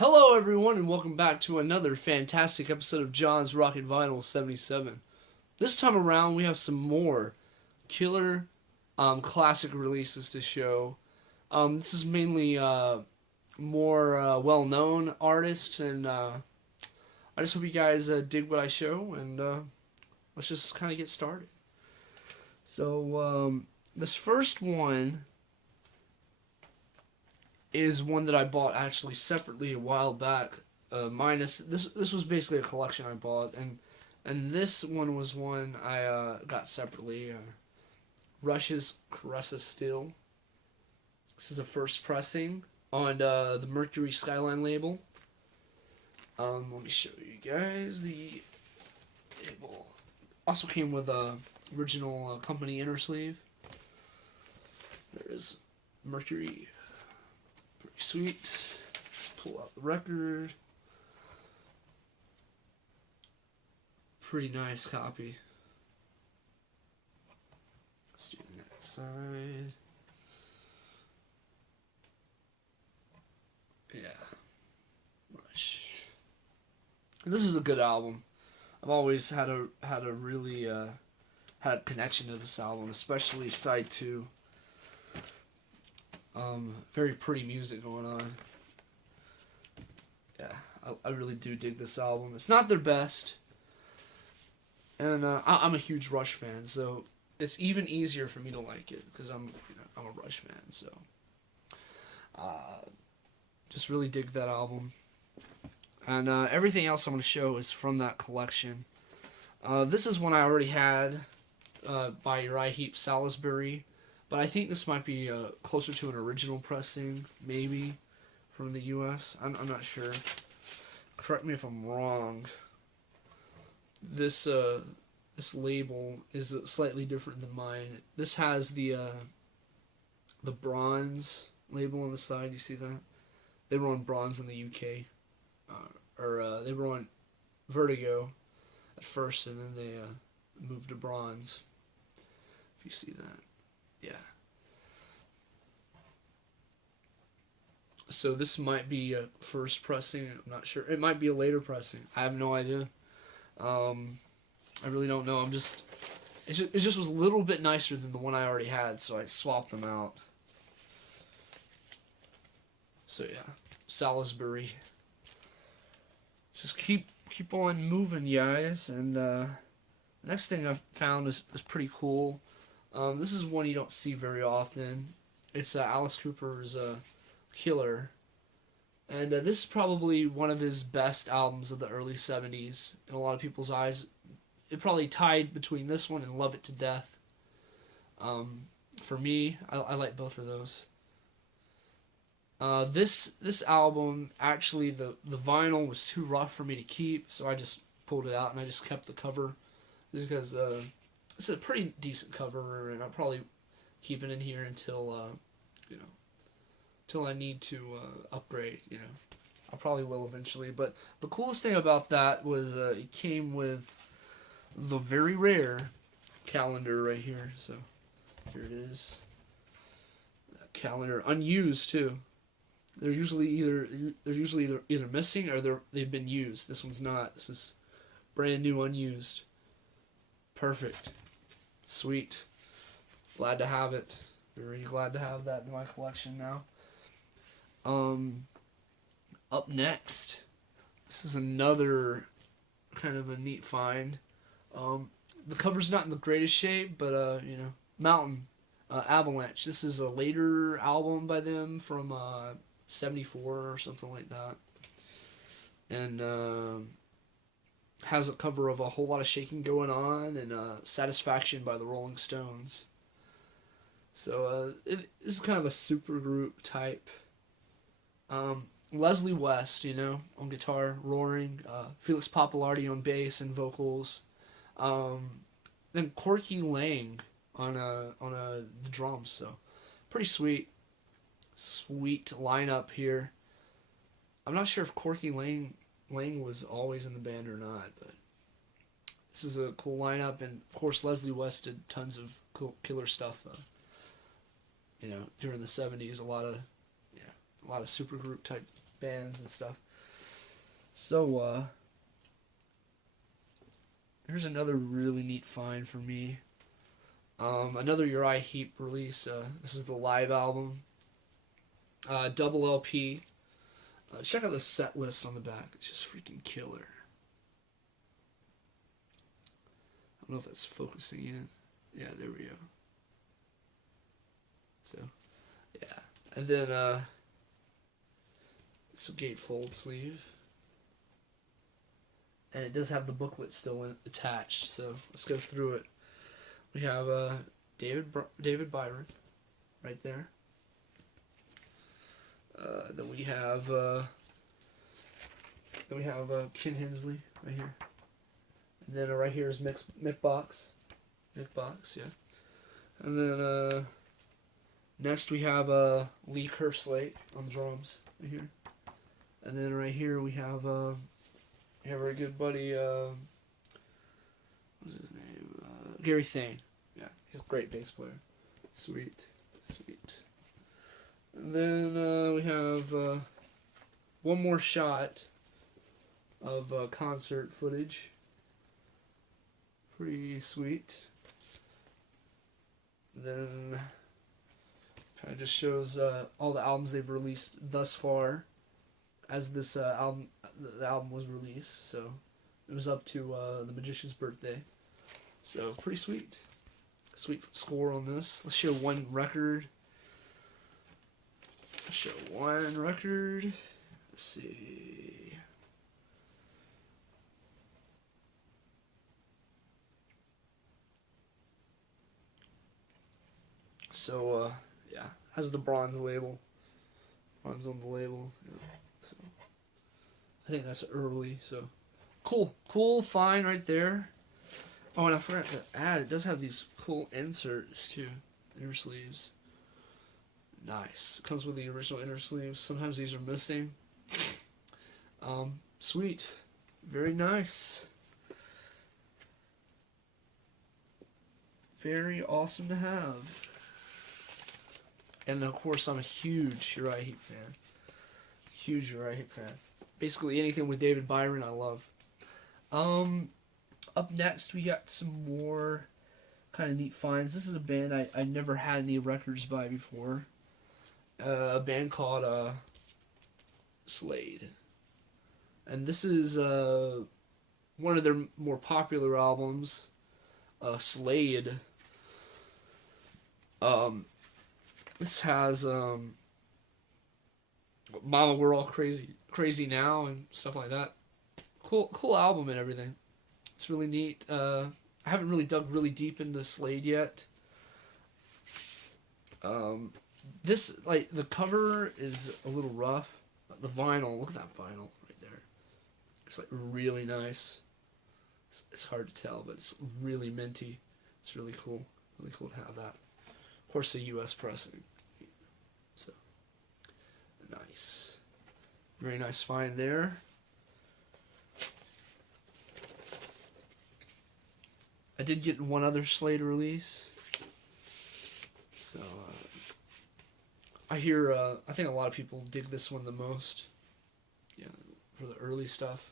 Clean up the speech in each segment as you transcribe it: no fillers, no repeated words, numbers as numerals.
Hello, everyone, and welcome back to another fantastic episode of John's Rocket Vinyl 77. This time around, we have some more killer classic releases to show. This is mainly more well known artists, and I just hope you guys dig what I show, and let's just kind of get started. So, this first one is one that I bought actually separately a while back. Minus this was basically a collection I bought, and this one was one I got separately. Rush's Caressa Still. This is a first pressing on the Mercury Skyline label. Let me show you guys the label. Also came with a original company inner sleeve. There is Mercury. Pretty sweet. Let's pull out the record. Pretty nice copy. Let's do the next side. Yeah. Rush. This is a good album. I've always had a really had a connection to this album, especially side 2. Very pretty music going on. Yeah, I really do dig this album. It's not their best, and I'm a huge Rush fan, so it's even easier for me to like it because I'm a Rush fan. So, just really dig that album, and everything else I'm going to show is from that collection. This is one I already had by Uriah Heep Salisbury. But I think this might be closer to an original pressing, maybe, from the U.S. I'm not sure. Correct me if I'm wrong. This label is slightly different than mine. This has the bronze label on the side. You see that? They were on bronze in the U.K. They were on Vertigo at first, and then they moved to bronze. If you see that. Yeah. So this might be a first pressing. I'm not sure. It might be a later pressing. I have no idea. I really don't know. It just was a little bit nicer than the one I already had, so I swapped them out. So yeah, Salisbury. Just keep on moving, guys. And the next thing I've found is pretty cool. This is one you don't see very often. It's Alice Cooper's Killer. And this is probably one of his best albums of the early 70s in a lot of people's eyes. It probably tied between this one and Love It to Death. For me, I like both of those. This album, actually, the vinyl was too rough for me to keep, so I just pulled it out and I just kept the cover. Just because this is a pretty decent cover, and I'll probably keep it in here until, till I need to upgrade. I probably will eventually. But the coolest thing about that was it came with the very rare calendar right here. So here it is. That calendar, unused too. They're usually either missing or they've been used. This one's not. This is brand new, unused. Perfect. Sweet. Glad to have it. Very glad to have that in my collection now. Up next, this is another kind of a neat find. The cover's not in the greatest shape, but Mountain, Avalanche. This is a later album by them from 74 or something like that. And has a cover of A Whole Lot of Shaking Going On and Satisfaction by the Rolling Stones. So it is kind of a supergroup type. Leslie West, on guitar, roaring. Felix Pappalardi on bass and vocals. Then Corky Lang on the drums. So pretty sweet lineup here. I'm not sure if Corky Lang was always in the band or not, but this is a cool lineup, and of course Leslie West did tons of cool killer stuff. During the '70s, a lot of supergroup type bands and stuff. So, here's another really neat find for me. Another Uriah Heep release. This is the live album. Double LP. Check out the set list on the back. It's just freaking killer. I don't know if that's focusing in. Yeah, there we go. So, yeah. And then, it's a gatefold sleeve. And it does have the booklet still attached, so let's go through it. We have David Byron right there. Then we have Ken Hensley right here. And then right here is Mick Box. Mick Box, yeah. And then next we have Lee Kerslake on drums right here. And then right here we have our good buddy, what's his name? Gary Thane. Yeah, he's a great bass player. Sweet. And then we have one more shot of concert footage. Pretty sweet. Then kind of just shows all the albums they've released thus far, as this the album was released. So it was up to the Magician's birthday. So pretty sweet. Sweet score on this. Let's show one record. Let's see. So, yeah, has the bronze label. Bronze on the label. Yeah. So, I think that's early, so. Cool find right there. Oh, and I forgot to add, it does have these cool inserts, too. Inner sleeves. Nice. Comes with the original inner sleeves. Sometimes these are missing. Sweet. Very nice. Very awesome to have. And of course, I'm a huge Uriah Heep fan. Basically anything with David Byron, I love. Up next, we got some more kind of neat finds. This is a band I never had any records by before. A band called Slade. And this is one of their more popular albums, Slade. This has Mama We're All Crazy Now and stuff like that. Cool album and everything. It's really neat. I haven't really dug really deep into Slade yet. This, like, the cover is a little rough. The vinyl, look at that vinyl right there. It's like really nice. It's hard to tell, but it's really minty. It's really cool. Really cool to have that. Of course, a U.S. pressing. So, nice. Very nice find there. I did get one other Slade release. So, I think a lot of people dig this one the most. Yeah, for the early stuff.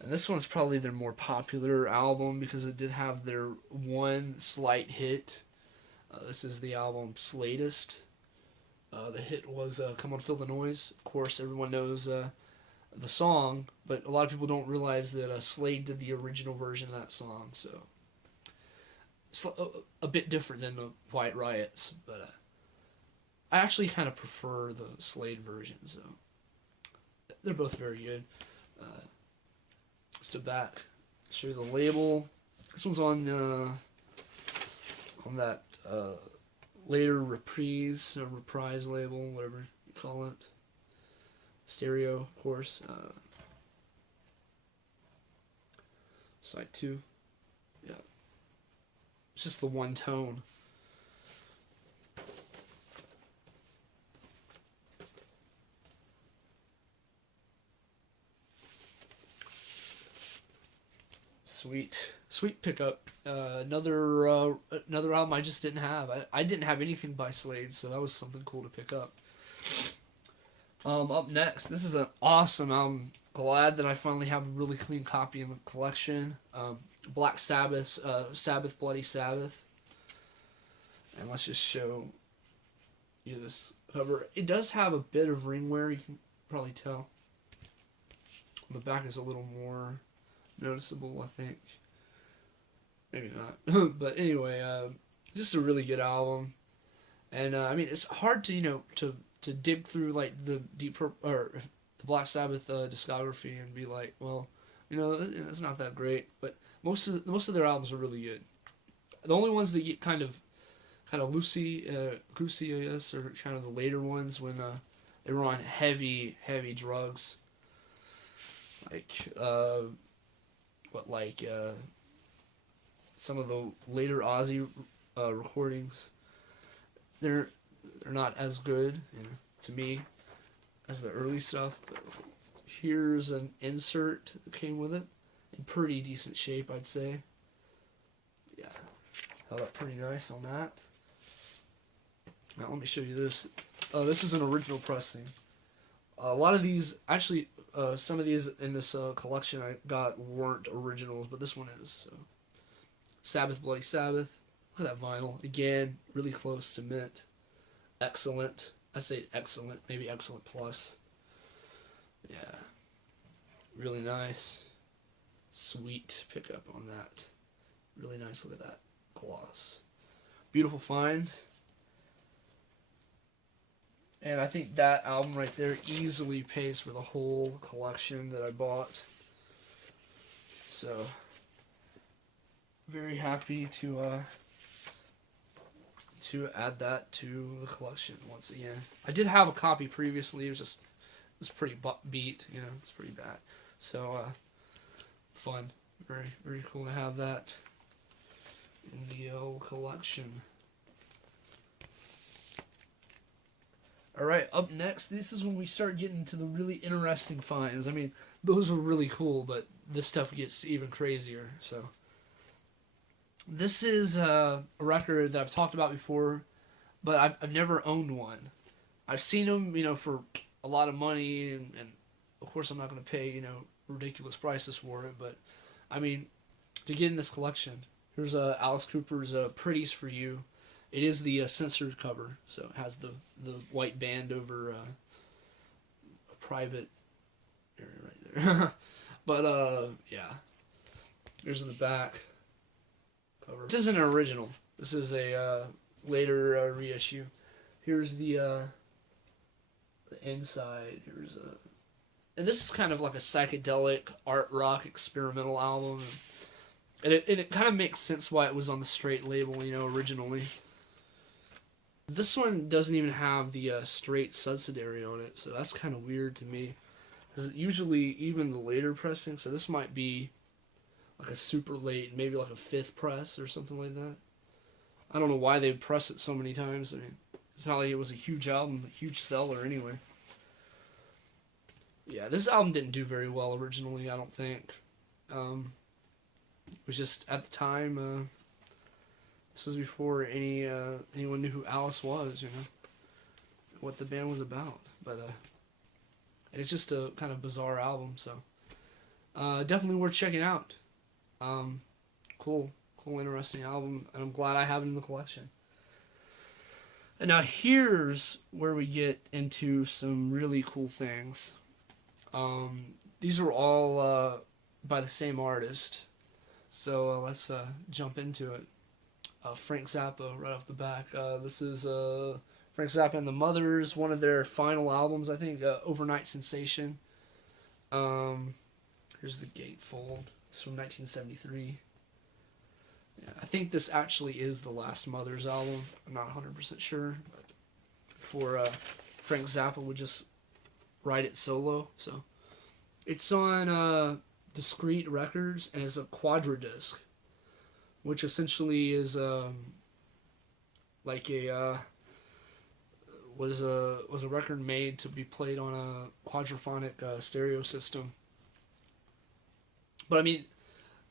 And this one's probably their more popular album because it did have their one slight hit. This is the album Sladest. The hit was Come On Feel the Noise. Of course, everyone knows the song, but a lot of people don't realize that Slade did the original version of that song. So, it's a bit different than the White Riots, but I actually kind of prefer the Slade version. So, they're both very good. Step back, show you the label. This one's on that later reprise label, whatever you call it. Stereo, of course. Side 2. Yeah. It's just the one tone. Sweet pickup. Another album I just didn't have. I didn't have anything by Slade, so that was something cool to pick up. Up next, this is an awesome album. glad that I finally have a really clean copy in the collection. Black Sabbath, Sabbath, Bloody Sabbath. And let's just show you this cover. It does have a bit of ring wear, you can probably tell. The back is a little more noticeable, I think. Maybe not. But anyway, just a really good album. And I mean, it's hard to to dig through like the or the Black Sabbath discography and be like, well, it's not that great. But most of their albums are really good. The only ones that get kind of goosey, I guess, are kind of the later ones when they were on heavy drugs, like some of the later Ozzy recordings. They're not as good, to me, as the early stuff. But here's an insert that came with it, in pretty decent shape, I'd say. Yeah, held up pretty nice on that. Now let me show you this. This is an original pressing. A lot of these, actually, some of these in this collection I got weren't originals, but this one is. So. Sabbath, Bloody Sabbath. Look at that vinyl. Again, really close to mint. Excellent. I say excellent, maybe excellent plus. Yeah. Really nice. Sweet pickup on that. Really nice. Look at that gloss. Beautiful find. And I think that album right there easily pays for the whole collection that I bought. So, very happy to add that to the collection once again. I did have a copy previously. It was pretty beat. It's pretty bad. So, fun. Very, very cool to have that in the old collection. Alright, up next, this is when we start getting to the really interesting finds. I mean, those are really cool, but this stuff gets even crazier. So, this is a record that I've talked about before, but I've never owned one. I've seen them, for a lot of money, and of course I'm not going to pay, ridiculous prices for it, but, I mean, to get in this collection, here's Alice Cooper's Pretties for You. It is the censored cover, so it has the white band over a private area right there. But, yeah. Here's the back cover. This isn't an original. This is a later reissue. Here's the inside. And this is kind of like a psychedelic art rock experimental album. And it kind of makes sense why it was on the straight label, originally. This one doesn't even have the straight subsidiary on it, so that's kind of weird to me. Because usually, even the later pressing, so this might be like a super late, maybe like a 5th press or something like that. I don't know why they press it so many times. I mean, it's not like it was a huge album, a huge seller anyway. Yeah, this album didn't do very well originally, I don't think. It was just, at the time, this was before anyone knew who Alice was, what the band was about. But it's just a kind of bizarre album, so definitely worth checking out. Cool, interesting album, and I'm glad I have it in the collection. And now here's where we get into some really cool things. These are all by the same artist, so let's jump into it. Frank Zappa, right off the back. This is Frank Zappa and the Mothers, one of their final albums, I think, Overnight Sensation. Here's the gatefold. It's from 1973. Yeah, I think this actually is the last Mothers album. I'm not 100% sure, but before Frank Zappa would just write it solo. So it's on Discreet Records, and it's a quadradisc, which essentially is like was a record made to be played on a quadraphonic stereo system. But I mean,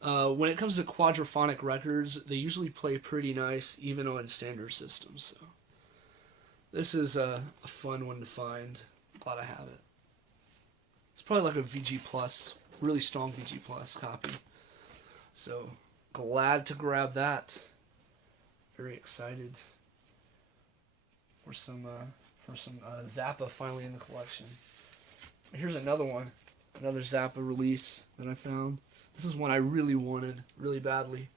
when it comes to quadraphonic records, they usually play pretty nice, even on standard systems. So this is a fun one to find. Glad I have it. It's probably like a VG plus, really strong VG plus copy. So glad to grab that. Very excited for some Zappa finally in the collection. Here's another one, another Zappa release that I found. This is one I really wanted, really badly.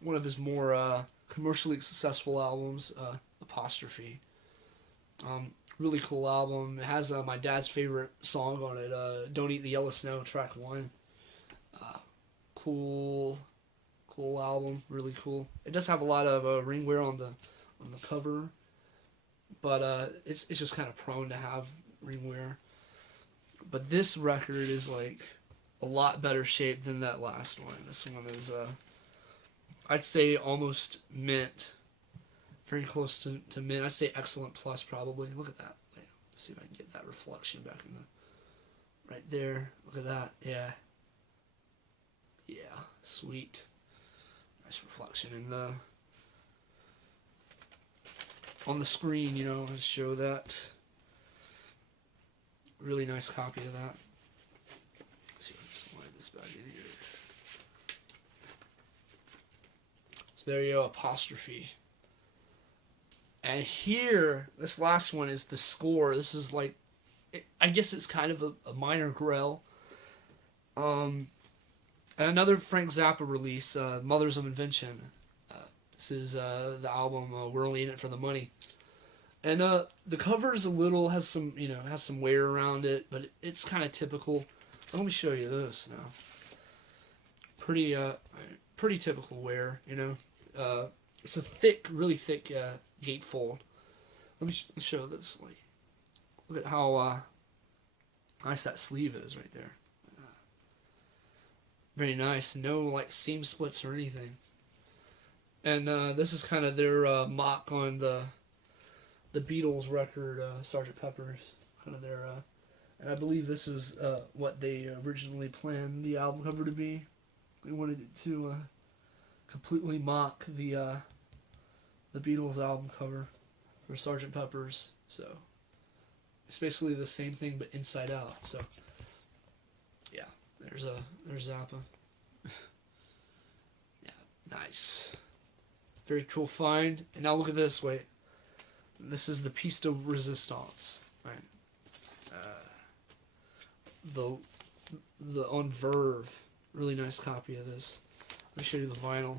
One of his more commercially successful albums, Apostrophe. Really cool album. It has my dad's favorite song on it, Don't Eat the Yellow Snow, track 1. Cool album, really cool. It does have a lot of ring wear on the cover, but it's just kind of prone to have ring wear. But this record is like a lot better shape than that last one. This one is I'd say almost mint, very close to mint. I'd say excellent plus probably. Look at that. Let's see if I can get that reflection back in the right there. Look at that. Yeah, sweet. Nice reflection in the on the screen, you know, to show that. Really nice copy of that. Let's see, let's slide this back in here. So there you go, Apostrophe. And here, this last one is the score. This is like, I guess it's kind of a minor grail. And another Frank Zappa release, Mothers of Invention. This is the album We're Only In It For The Money. And the cover is has some wear around it, but it's kind of typical. Let me show you this now. Pretty typical wear, you know. It's a really thick gatefold. Let me show this. Look at how nice that sleeve is right there. Very nice. No like seam splits or anything. And this is kind of their mock on the Beatles record, Sgt. Pepper's. Kind of their, and I believe this is what they originally planned the album cover to be. They wanted it to completely mock the Beatles album cover for Sgt. Pepper's. So it's basically the same thing but inside out. So yeah, there's Zappa. Yeah, nice. Very cool find. And now look at this. Wait, this is the piece de resistance, right? The on Verve, really nice copy of this. Let me show you the vinyl.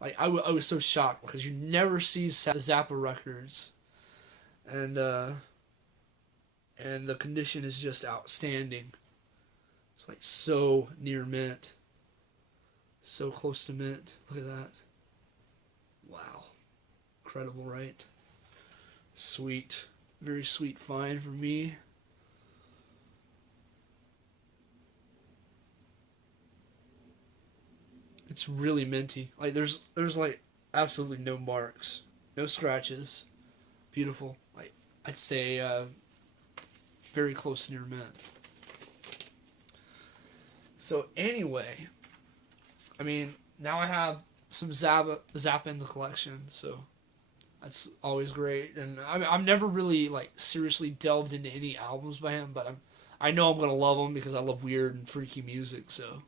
Like I was so shocked because you never see Zappa records, and the condition is just outstanding. It's like so near mint, so close to mint. Look at that. Wow, incredible, right? Sweet, very sweet find for me. It's really minty. Like there's like absolutely no marks, no scratches. Beautiful. Like I'd say very close near mint. So anyway, I mean now I have some Zappa in the collection, so that's always great. And I've never really like seriously delved into any albums by him, but I know I'm gonna love them because I love weird and freaky music. So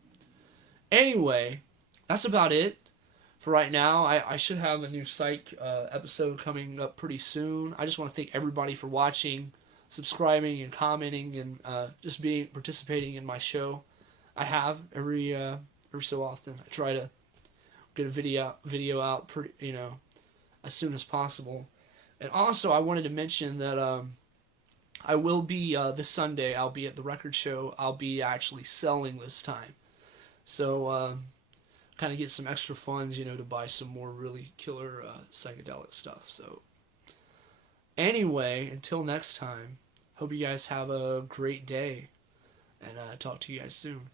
anyway. That's about it for right now. I should have a new Psych episode coming up pretty soon. I just want to thank everybody for watching, subscribing, and commenting, and just participating in my show. I have every so often. I try to get a video out pretty as soon as possible. And also, I wanted to mention that I will be this Sunday. I'll be at the record show. I'll be actually selling this time, so. Kind of get some extra funds, to buy some more really killer psychedelic stuff. So anyway, until next time, hope you guys have a great day, and talk to you guys soon.